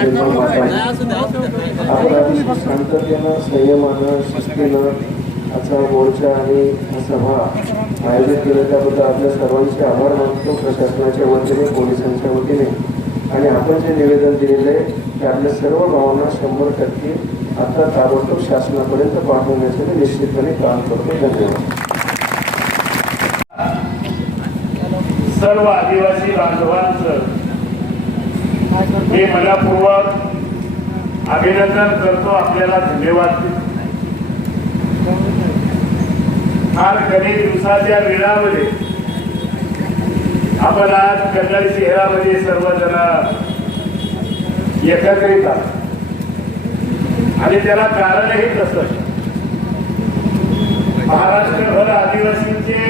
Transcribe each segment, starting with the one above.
निर्माण होत आहे. आपण अतिशय शांततेनं संयमानं शिस्तीनं असा मोर्चा आणि सभा आयोजित केलं त्याबद्दल आपल्या सर्वांचे आभार मानतो, प्रशासनाच्या वतीने, पोलिसांच्या वतीने. आणि आपण जे निवेदन दिलेले ते आपल्या सर्व भावना 100% आता ताबडतोब शासनापर्यंत पाठवण्यासाठी निश्चितपणे काम करतो. धन्यवाद. सर्व आदिवासी बांधवांचं मी मनपूर्वक अभिनंदन करतो, आपल्याला धन्यवाद देतो. फार कमी दिवसाच्या वेळामध्ये आपण आज कन्नड शहरामध्ये सर्वजण एकत्रित आहोत आणि त्याला कारणही तसं महाराष्ट्रभर आदिवासींचे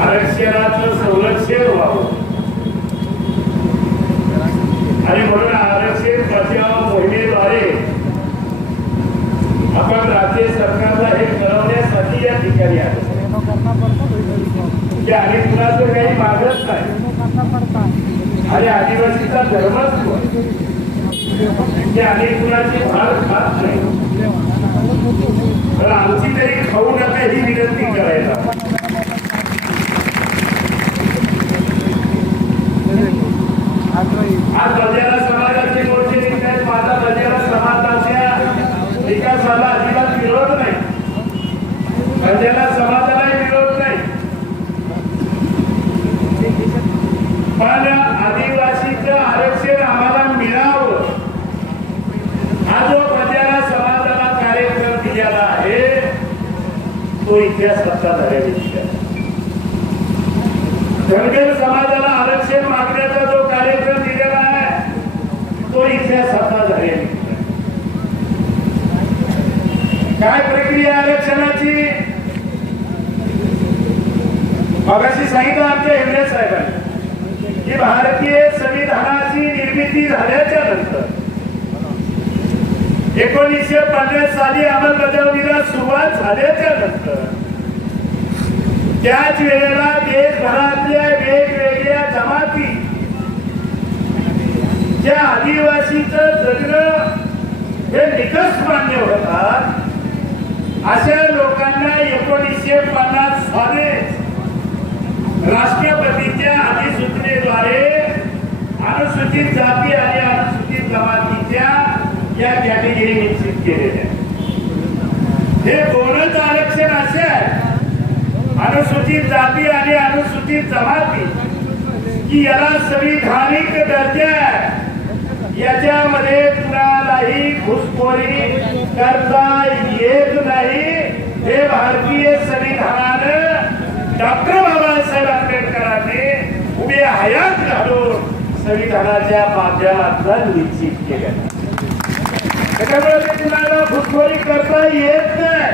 आरक्षणाचं संरक्षण व्हावं आणि म्हणून आरक्षण बचाव मोहिमेद्वारे आपण राज्य सरकारला हे कळवण्यासाठी या ठिकाणी आलो की आणि कुणाचं काही मागत नाही आणि आदिवासीचा धर्मच की आणि कुणाची भार खात नाही. तर आमची तरी खाऊ नका ही विनंती करायला. आज बंजारा समाजाचे मोर्चे निघतात. माझा बंजारा समाजाच्या विकासाला अजिबात विरोध नाही, बंजारा समाजाला विरोध नाही, पण आदिवासीचं आरक्षण आम्हाला मिळावं हा जो बंजारा समाजाला कार्यक्रम दिलेला आहे तो इतिहास सत्ताधाऱ्यांनी दिला. धनगर समाजाला आरक्षण मागण्याचा जो कार्यक्रम दिलेला आहे तो इतिहास सत्ताधाऱ्यांनी दिला. काय प्रक्रिया आरक्षणाची मगाशी सांगितलं आमच्या हेगडे साहेबांनी की भारतीय संविधानाची निर्मिती झाल्याच्या नंतर 1950 साली अंमलबजावणीला सुरुवात झाल्याच्या नंतर त्याच वेळेला देशभरातल्या वेगवेगळ्या जमाती ज्या आदिवासीचं जगणं हे निकष मान्य होतात अशा लोकांना 1950 साली राष्ट्रपतीच्या अधिसूचनेद्वारे अनुसूचित जाती आणि अनुसूचित जमातीच्या या कॅटेगरी निश्चित केलेल्या. हे दोनच आरक्षण असे आहे अनुसूचित जाती आणि अनुसूचित जमाती की याला संविधानिक दर्जा याच्यामध्ये कुणालाही घुसखोरी करता येत नाही. हे भारतीय संविधानानं डॉक्टर बाबासाहेब आंबेडकरांनी उभे हयात घालून संविधानाच्या माध्यमातून निश्चित केलं. त्याच्यामुळे कुणाला घुसखोरी करता येत नाही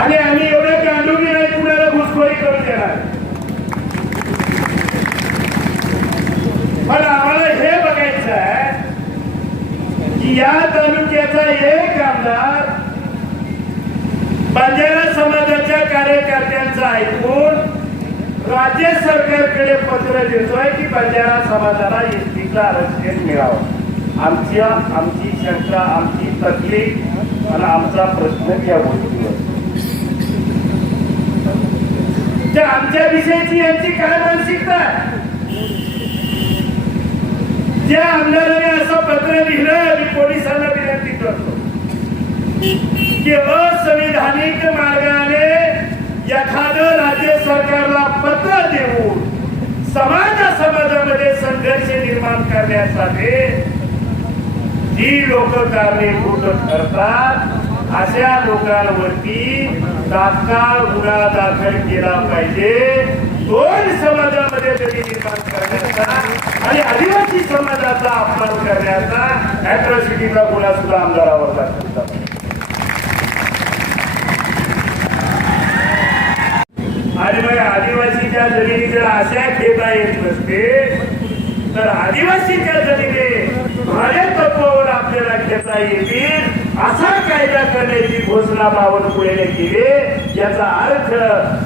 आणि आम्ही एवढे गांडूळी नाही कुणाला घुसखोरी करून देणार. पण आम्हाला हे बघायचं आहे की या तालुक्याचा एक आमदार बंजारा समाजाच्या कार्यकर्त्यांचं ऐकून राज्य सरकारकडे पत्र देतोय की बंजारा समाजाला एसटीचं आरक्षण मिळावं. आमची शंका, आमची तकलीफ आणि आमचा प्रश्न या गोष्टीवर आमच्या विषयीची यांची काय मानसिकता. ज्या आमदाराने असं पत्र लिहिलं मी पोलिसांना विनंती करतो की असंविधानिक मार्गाने एखादं राज्य सरकारला पत्र देऊन समाजामध्ये संघर्ष निर्माण करण्यासाठी जी लोक कारणीभूत ठरतात अशा लोकांवरती तात्काळ गुन्हा दाखल केला पाहिजे. दोन समाजामध्ये तरी निर्माण करण्याचा आणि आदिवासी समाजाचा अपमान करण्याचा अॅट्रॉसिटीचा गुन्हा सुद्धा आमदारावर दाखल झाला. आणि मग आदिवासीच्या जमिनी जर अशा घेता येत नसते तर आदिवासीच्या जमिनी भाड्या तत्वावर आपल्याला घेता येतील असा कायदा करण्याची घोषणा बावनकुळेने केली. याचा अर्थ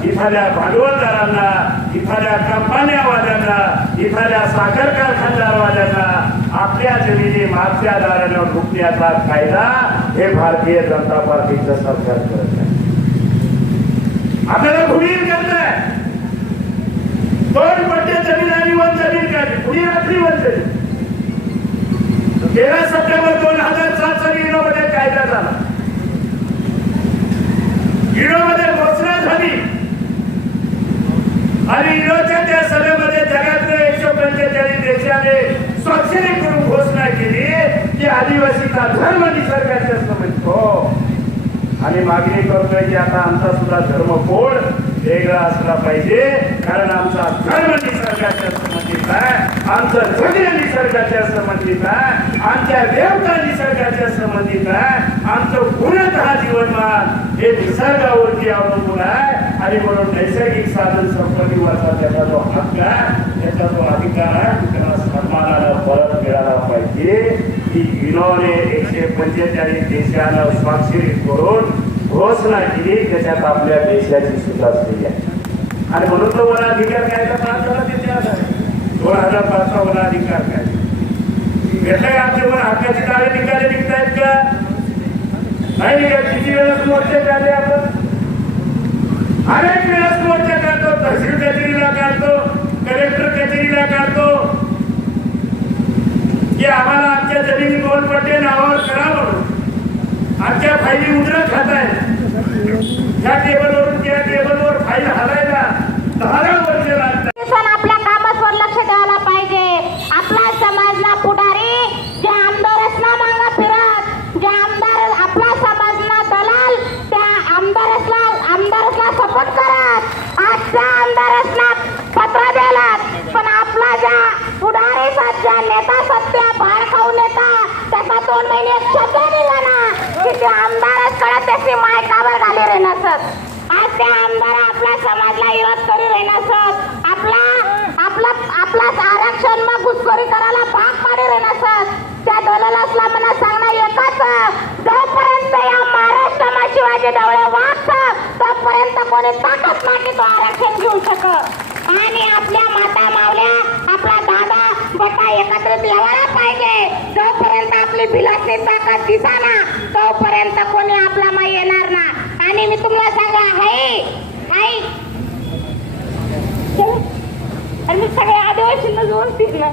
इथल्या भांडवलदारांना इथल्या कंपन्यावाल्यांना, इथल्या साखर कारखानदारवाल्यांना आपल्या जमिनी मागच्या दारानं लुटण्याचा कायदा हे भारतीय जनता पार्टीचं सरकार करत आहे. आपल्याला भूमिहीन करताय. 2 पट्टे जमीन आणि वन जमीन काढली, कुणी रात्री वन जमीन. 13 सप्टेंबर 2007 साली इनोमध्ये कायदा झाला. इनोमध्ये घोषणा झाली आणि इनोच्या त्या सभेमध्ये जगातल्या 145 देशाने स्वाक्षरी करून घोषणा केली की आदिवासीचा धर्म निसर्गाचे समजतो. आणि मागणी करतोय की आता आमचा सुद्धा धर्मकोड वेगळा असला पाहिजे, कारण आमचा धर्म निसर्गाच्या संबंधित आहे, आमचं जगणं निसर्गाच्या संबंधित आहे, आमच्या देवता निसर्गाच्या संबंधित आहे, आमचं पूर्णतः जीवनमान हे निसर्गावरती अवलंबून आहे. आणि म्हणून नैसर्गिक साधन संपत्तीवरचा त्याचा जो हक्क आहे, त्याचा जो अधिकार आहे, त्याला सन्मानाला परत मिळाला पाहिजे. ही युनोने 145 देशांना स्वाक्षरी करून घोषणा केली, त्याच्यात आपल्या देशाची सुद्धा सही आहे. आणि म्हणून तो वन अधिकार कायदा पास झाला त्याच्या 2005चा वन अधिकार कायदा घेतला का? आमचे वन हक्काचे दावे निघतायत का? नाही निघत. किती वेळेस मोर्चे काढले आपण? अनेक वेळेस मोर्चा काढतो, तहसील कचेरीला काढतो, कलेक्टर कचेरीला काढतो की आम्हाला आमच्या जमिनी 2 पट्टे नावावर करा म्हणून. आमच्या फायली उजरत खात आहेत. या टेबलवरून त्या टेबलवर फाईल हलायला 10 वर्ष लागतात. आपल्या कामावर लक्ष द्यायला पाहिजे. आपला समाजला पुढारी जे आमदारसना मागा फिरत, जे आमदार आपला समाजला दलाल, त्या आमदारसला सपोर्ट करत, आज त्या आमदारसना पत्र द्यालात. पण आपला ज्या पुढारी ज्या नेता सत्य बाहेर खाऊन येता त्याचा 2 महिने शब्द दिला ना की ते आमदारच कडे त्याची मायकावर घाली रे नसत. आज त्या आमदार आपल्या समाजला विरोध करी रे नसत. आपलाच आरक्षण मग घुसखोरी करायला भाग पाडी रे नसत. त्या दलालासला मला सांगणं एकच, जोपर्यंत या महाराष्ट्राला शिवाजी डवळे वागतात तोपर्यंत कोणी ताकद नाही तो आरक्षण घेऊ शकत. आणि आपल्या माता मावल्या, आपला दादा बटा एकत्रित यायला पाहिजे. जोपर्यंत आपली बिलासनी ताकद दिसाना तोपर्यंत कोणी आपला माई येणार ना. आणि मी तुम्हाला सांगा हाय हाय, मी सगळ्या आदिवासींना जोडतील ना.